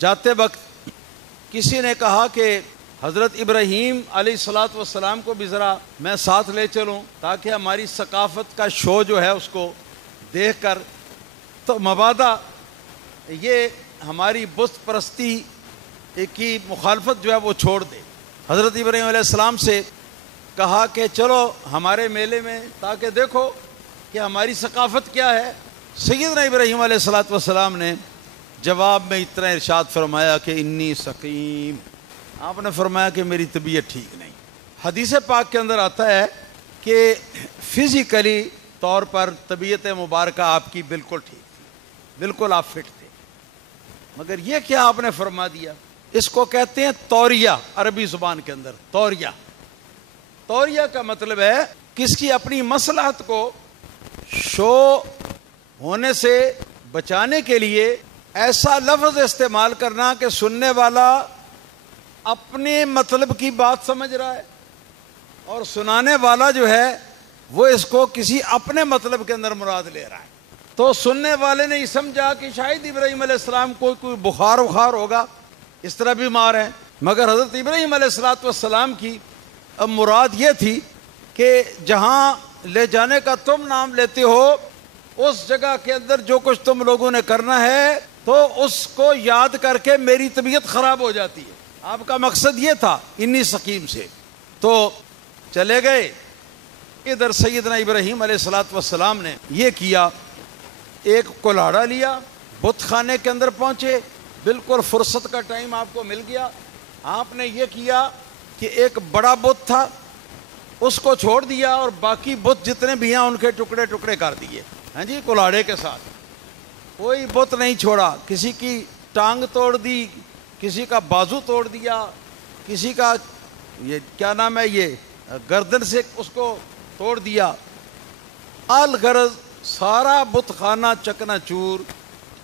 جاتے وقت کسی نے کہا کہ حضرت ابراہیم علیہ الصلاۃ والسلام کو بھی ذرا میں ساتھ لے چلوں تاکہ ہماری ثقافت کا شو جو ہے اس کو دیکھ کر تو مبادا یہ ہماری بت پرستی کی مخالفت جو ہے وہ چھوڑ دے۔ حضرت ابراہیم علیہ السلام سے کہا کہ چلو ہمارے میلے میں تاکہ دیکھو کہ ہماری ثقافت کیا ہے۔ سیدنا ابراہیم علیہ الصلاۃ والسلام نے جواب میں اتنا ارشاد فرمایا کہ انی سقیم، آپ نے فرمایا کہ میری طبیعت ٹھیک نہیں۔ حدیث پاک کے اندر آتا ہے کہ فزیکلی طور پر طبیعت مبارکہ آپ کی بالکل ٹھیک تھی، بالکل آپ فٹ تھے، مگر یہ کیا آپ نے فرما دیا؟ اس کو کہتے ہیں توریہ، عربی زبان کے اندر توریہ۔ توریہ کا مطلب ہے کس کی اپنی مصلحت کو شو ہونے سے بچانے کے لیے ایسا لفظ استعمال کرنا کہ سننے والا اپنے مطلب کی بات سمجھ رہا ہے اور سنانے والا جو ہے وہ اس کو کسی اپنے مطلب کے اندر مراد لے رہا ہے۔ تو سننے والے نے یہ سمجھا کہ شاید ابراہیم علیہ السلام کو کوئی بخار ہوگا، اس طرح بیمار ہیں، مگر حضرت ابراہیم علیہ السلام کی اب مراد یہ تھی کہ جہاں لے جانے کا تم نام لیتے ہو اس جگہ کے اندر جو کچھ تم لوگوں نے کرنا ہے تو اس کو یاد کر کے میری طبیعت خراب ہو جاتی ہے۔ آپ کا مقصد یہ تھا انی سقیم سے۔ تو چلے گئے ادھر سیدنا ابراہیم علیہ السلام نے یہ کیا، ایک کلاڑا لیا، بت خانے کے اندر پہنچے، بالکل فرصت کا ٹائم آپ کو مل گیا۔ آپ نے یہ کیا کہ ایک بڑا بت تھا اس کو چھوڑ دیا اور باقی بت جتنے بھی ہیں ان کے ٹکڑے ٹکڑے کر دیے، ہاں جی، کلاڑے کے ساتھ۔ کوئی بت نہیں چھوڑا، کسی کی ٹانگ توڑ دی، کسی کا بازو توڑ دیا، کسی کا یہ کیا نام ہے یہ گردن سے اس کو توڑ دیا۔ الغرض سارا بت خانہ چکنا چور،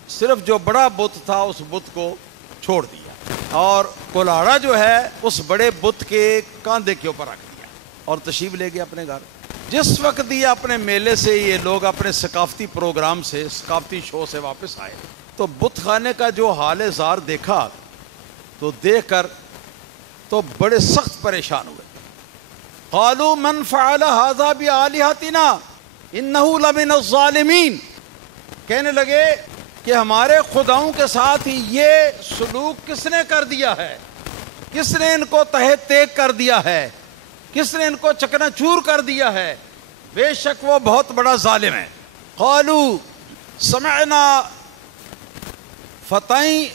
صرف جو بڑا بت تھا اس بت کو چھوڑ دیا اور کلاڑا جو ہے اس بڑے بت کے کاندھے کے اوپر رکھ دیا اور تشریف لے گیا اپنے گھر۔ جس وقت یہ اپنے میلے سے یہ لوگ اپنے ثقافتی پروگرام سے، ثقافتی شو سے واپس آئے تو بت خانے کا جو حال زار دیکھا تو دیکھ کر تو بڑے سخت پریشان ہوئے۔ قالوا من فعل هذا بآلهتنا انه لمن الظالمین، کہنے لگے کہ ہمارے خداؤں کے ساتھ یہ سلوک کس نے کر دیا ہے، کس نے ان کو تہہ تیگ کر دیا ہے، کس نے ان کو چکنا چور کر دیا ہے، بے شک وہ بہت بڑا ظالم ہے۔ قالوا سمعنا فتى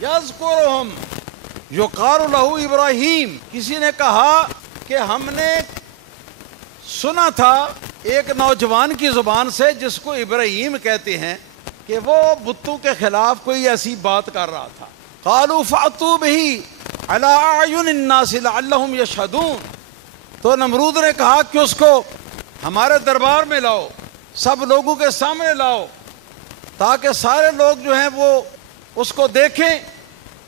یذکرہم یقال لہ ابراہیم، کسی نے کہا کہ ہم نے سنا تھا ایک نوجوان کی زبان سے جس کو ابراہیم کہتے ہیں کہ وہ بتوں کے خلاف کوئی ایسی بات کر رہا تھا۔ قالوا فأتوا به علی اعین الناس لعلہم یشہدون، تو نمرود نے کہا کہ اس کو ہمارے دربار میں لاؤ، سب لوگوں کے سامنے لاؤ تاکہ سارے لوگ جو ہیں وہ اس کو دیکھیں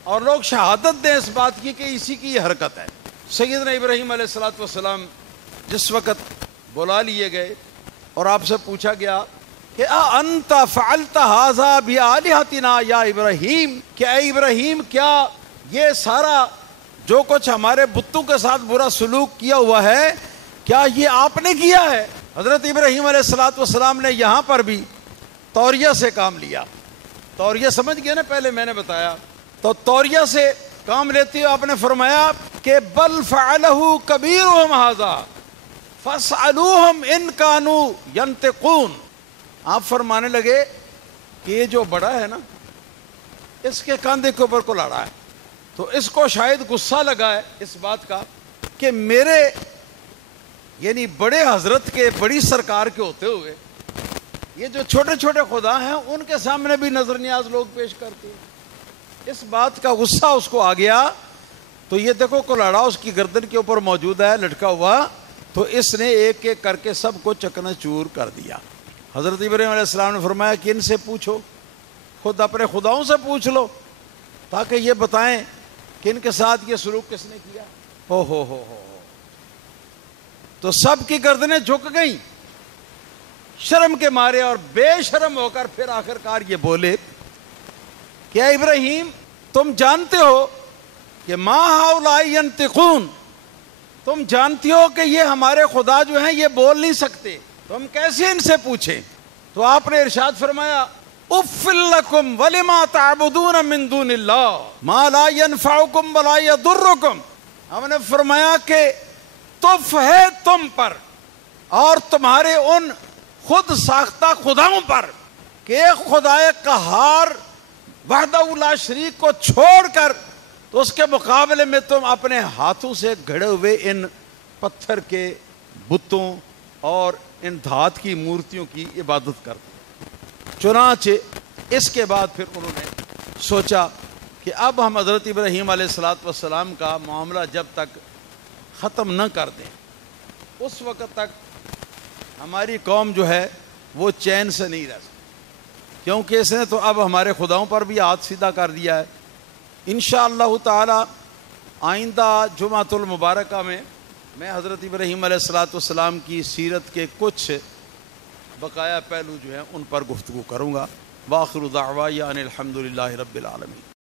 اور لوگ شہادت دیں اس بات کی کہ اسی کی یہ حرکت ہے۔ سیدنا ابراہیم علیہ السلام جس وقت بلا لیے گئے اور آپ سے پوچھا گیا کہ انت فعلت ھذا بآلہتنا یا ابراہیم، کہ اے ابراہیم کیا یہ سارا جو کچھ ہمارے بتوں کے ساتھ برا سلوک کیا ہوا ہے کیا یہ آپ نے کیا ہے؟ حضرت ابراہیم علیہ السلام نے یہاں پر بھی توریہ سے کام لیا۔ توریہ سمجھ گئے نا، پہلے میں نے بتایا، تو توریہ سے کام لیتے ہوئے آپ نے فرمایا کہ بل فعلہ کبیرہم ھذا فاسألوہم ان کانوا ینطقون، آپ فرمانے لگے کہ یہ جو بڑا ہے نا اس کے کاندھے کے اوپر کلاڑا ہے، تو اس کو شاید غصہ لگا ہے اس بات کا کہ میرے یعنی بڑے حضرت کے، بڑی سرکار کے ہوتے ہوئے یہ جو چھوٹے چھوٹے خدا ہیں ان کے سامنے بھی نظر نیاز لوگ پیش کرتے ہیں۔ اس بات کا غصہ اس کو آ گیا، تو یہ دیکھو کلاڑا اس کی گردن کے اوپر موجود ہے لٹکا ہوا، تو اس نے ایک ایک کر کے سب کو چکنا چور کر دیا۔ حضرت ابراہیم علیہ السلام نے فرمایا کہ ان سے پوچھو، خود اپنے خداؤں سے پوچھ لو تاکہ یہ بتائیں کہ ان کے ساتھ یہ سلوک کس نے کیا۔ ہو تو سب کی گردنیں جھک گئیں شرم کے مارے، اور بے شرم ہو کر پھر آخر کار یہ بولے کہ اے ابراہیم تم جانتے ہو کہ ما ہؤلاء ینطقون، تم جانتی ہو کہ یہ ہمارے خدا جو ہیں یہ بول نہیں سکتے، تو ہم کیسے ان سے پوچھیں؟ تو آپ نے ارشاد فرمایا اف لکم ولما تعبدون من دون اللہ ما لا ینفعکم ولا یضرکم، ہم نے فرمایا کہ تف ہے تم پر اور تمہارے ان خود ساختہ خداؤں پر کہ ایک خدائے قہار وحدہ لا شریک کو چھوڑ کر تو اس کے مقابلے میں تم اپنے ہاتھوں سے گھڑے ہوئے ان پتھر کے بتوں اور ان دھات کی مورتیوں کی عبادت کرتے۔ چنانچہ اس کے بعد پھر انہوں نے سوچا کہ اب ہم حضرت ابراہیم علیہ السلام کا معاملہ جب تک ختم نہ کر دیں اس وقت تک ہماری قوم جو ہے وہ چین سے نہیں رہ سکتی، کیونکہ اس نے تو اب ہمارے خداؤں پر بھی ہاتھ سیدھا کر دیا ہے۔ انشاءاللہ تعالی آئندہ جمعۃ المبارکہ میں حضرت ابراہیم علیہ السلام کی سیرت کے کچھ بقایا پہلو جو ہیں ان پر گفتگو کروں گا۔ وآخر دعوایا ان الحمد للہ رب العالمین۔